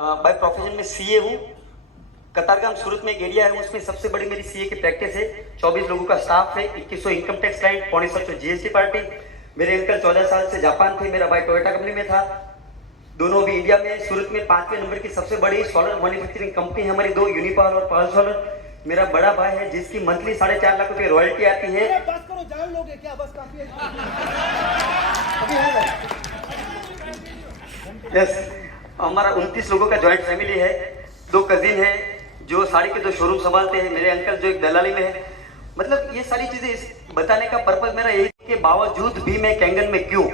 By profession में CA हूँ। कतारगाम सूरत में एक एरिया है, उसमें सबसे बड़ी मेरी सीए की प्रैक्टिस है। 24 लोगों का स्टाफ है, 2100 income tax client, 750 GST party. मेरे अंकल 14 साल से जापान थे, मेरा भाई टोयोटा कंपनी में था। दोनों अभी इंडिया में सूरत में 5वें नंबर की सबसे बड़ी सोलर मैन्युफैक्चरिंग कंपनी है हमारी, 2 यूनिपावर और पर्ल सोलर। मेरा बड़ा भाई है जिसकी मंथली 4.5 लाख रुपए रॉयल्टी आती है। बस करो, जान लोगे क्या? बस काफी है। यस, हमारा 29 लोगों का जॉइंट फैमिली है। 2 कजिन है जो साड़ी के 2 शोरूम संभालते हैं, मेरे अंकल जो एक दलाली में है। मतलब ये सारी चीजें बताने का पर्पज मेरा यही के बावजूद भी मैं कैंगन में क्यों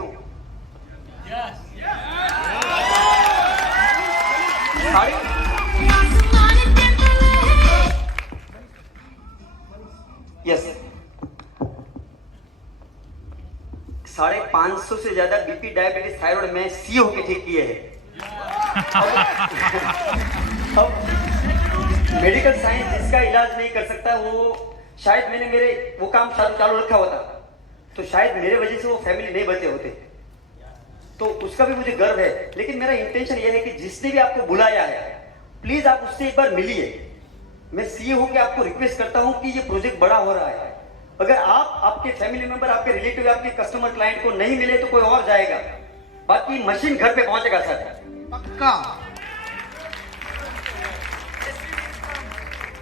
यस 550 से ज्यादा बीपी, डायबिटीज, थायराइड में सी होके ठीक किए हैं। मेडिकल साइंस जिसका इलाज नहीं कर सकता, वो शायद मैंने मेरे वो काम चालू रखा होता तो शायद मेरे वजह से वो फैमिली नहीं बचे होते, तो उसका भी मुझे गर्व है। लेकिन मेरा इंटेंशन ये है कि जिसने भी आपको बुलाया है, प्लीज आप उससे एक बार मिलिए। मैं सीए होकर आपको रिक्वेस्ट करता हूं कि ये प्रोजेक्ट बड़ा हो रहा है। अगर आप, आपके फैमिली मेंबर, आपके रिलेटिव, आपके कस्टमर क्लाइंट को नहीं मिले तो कोई और जाएगा, बाकी मशीन घर पे पहुंचेगा सर, पक्का।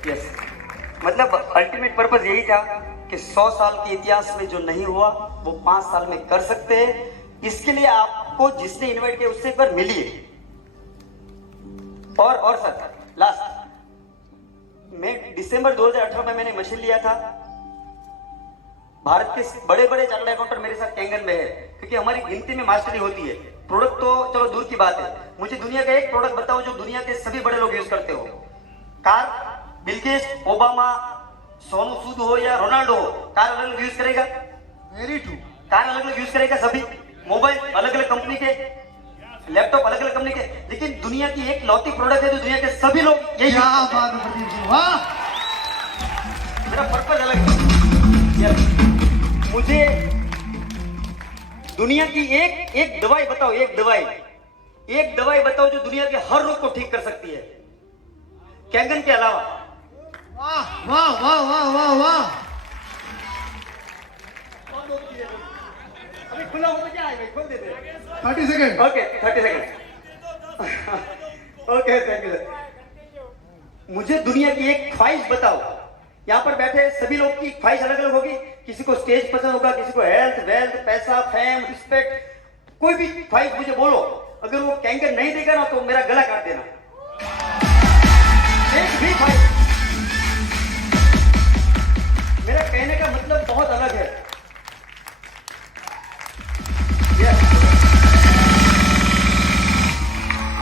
यस, मतलब अल्टीमेट पर्पज यही था कि 100 साल के इतिहास में जो नहीं हुआ वो 5 साल में कर सकते हैं। इसके लिए आपको जिसने इनवाइट किया उससे एक बार मिलिए। और सर लास्ट, मैं दिसंबर 2018 में मैंने मशीन लिया था। भारत के बड़े बड़े चार्टर्ड अकाउंटेंट मेरे साथ कैंगन में है, क्योंकि हमारी गिनती में मास्टरी होती है। प्रोडक्ट तो चलो दूर की बात है, मुझे दुनिया का एक प्रोडक्ट बताओ जो दुनिया के सभी बड़े लोग यूज करते हो। Car, Bill Gates, Obama, Sonu Sood हो या रोनाल्डो हो, कार अलग अलग यूज करेगा। Very true. कार अलग अलग यूज करेगा सभी, मोबाइल अलग अलग कंपनी के, लैपटॉप अलग अलग कंपनी के, लेकिन दुनिया की एक लौती प्रोडक्ट है जो दुनिया के सभी लोग यही। क्या बात है प्रदीप जी, वाह। मेरा पर्पज अलग है। मुझे दुनिया की एक दवाई बताओ, एक दवाई बताओ जो दुनिया के हर रोग को ठीक कर सकती है, कैंगन के अलावा। वाह वाह वाह वाह वाह वाह। अभी खुला हो तो क्या है भाई, खोल देते। 30 second. Okay 30 second. Okay, thank you sir. मुझे दुनिया की एक ख्वाहिश बताओ। यहाँ पर बैठे सभी लोग की ख्वाहिश अलग अलग होगी, किसी को स्टेज पसंद होगा, किसी को हेल्थ, वेल्थ, पैसा, फेम, रिस्पेक्ट, कोई भी ख्वाहिश मुझे बोलो। अगर वो कैंगन नहीं देगा ना तो मेरा गला काट देना। एक भी ख्वाहिश, मेरा कहने का मतलब बहुत अलग है।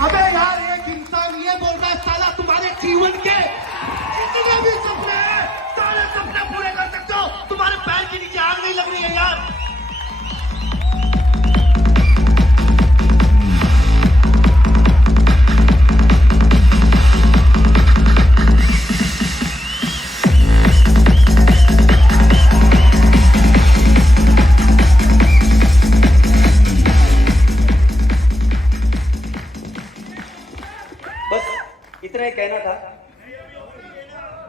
अबे यार, एक इंसान ये बोल रहा है साला तुम्हारे जीवन के जितने भी सपने हैं सारे सपने पूरे कर सकते हो, तुम्हारे पैर के नीचे आग नहीं लग रही है यार। बस इतना ही कहना था।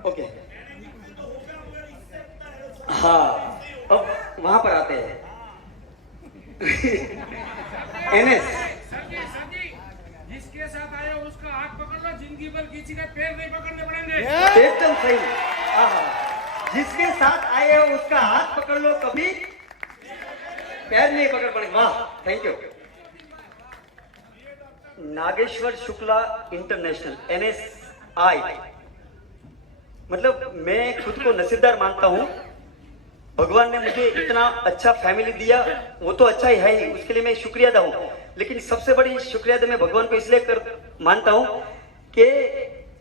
ओके, हाँ, अब वहां पर आते हैं। एनएस, जिसके साथ आए उसका हाथ पकड़ लो, जिंदगी भर किसी के पैर नहीं पकड़ने पड़ेंगे। एकदम सही। जिसके साथ आए हो उसका हाथ पकड़ लो, कभी पैर नहीं पकड़ पड़ेंगे। वाह, thank you. Nageshwar Shukla international, NSI। मतलब मैं खुद को नसीबदार मानता हूं, भगवान ने मुझे इतना अच्छा फैमिली दिया, वो तो अच्छा ही है ही, उसके लिए मैं शुक्रिया अदा हूं। लेकिन सबसे बड़ी शुक्रिया अदा मैं भगवान को इसलिए मानता हूं कि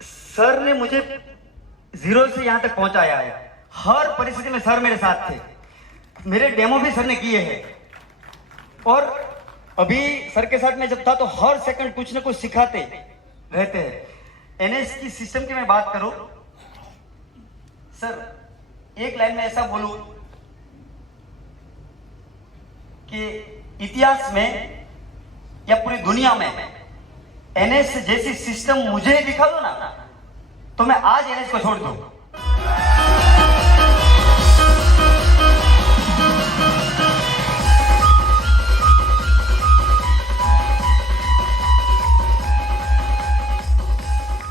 सर ने मुझे 0 से यहां तक पहुंचाया है। हर परिस्थिति में सर मेरे साथ थे, मेरे डेमो भी सर ने किए हैं, और अभी सर के साथ में जब था तो हर सेकंड कुछ ना कुछ सिखाते रहते हैं। एनएस की सिस्टम की मैं बात करूं सर, एक लाइन में ऐसा बोलूं कि इतिहास में या पूरी दुनिया में एनएस जैसी सिस्टम मुझे दिखा दो ना, तो मैं आज एनएस को छोड़ दूं।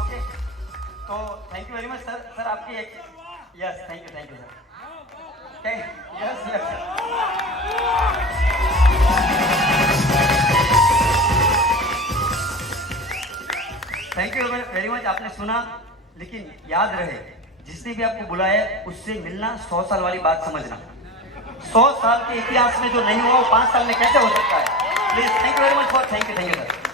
ओके, तो thank you very much sir. Sir आपकी एक yes, thank you sir. Yes yes thank you very much. आपने सुना, लेकिन याद रहे जिसने भी आपको बुलाया उससे मिलना 100 साल वाली बात समझना। 100 साल के इतिहास में जो नहीं हुआ वो 5 साल में कैसे हो सकता है। Please, thank you very much for, thank you sir.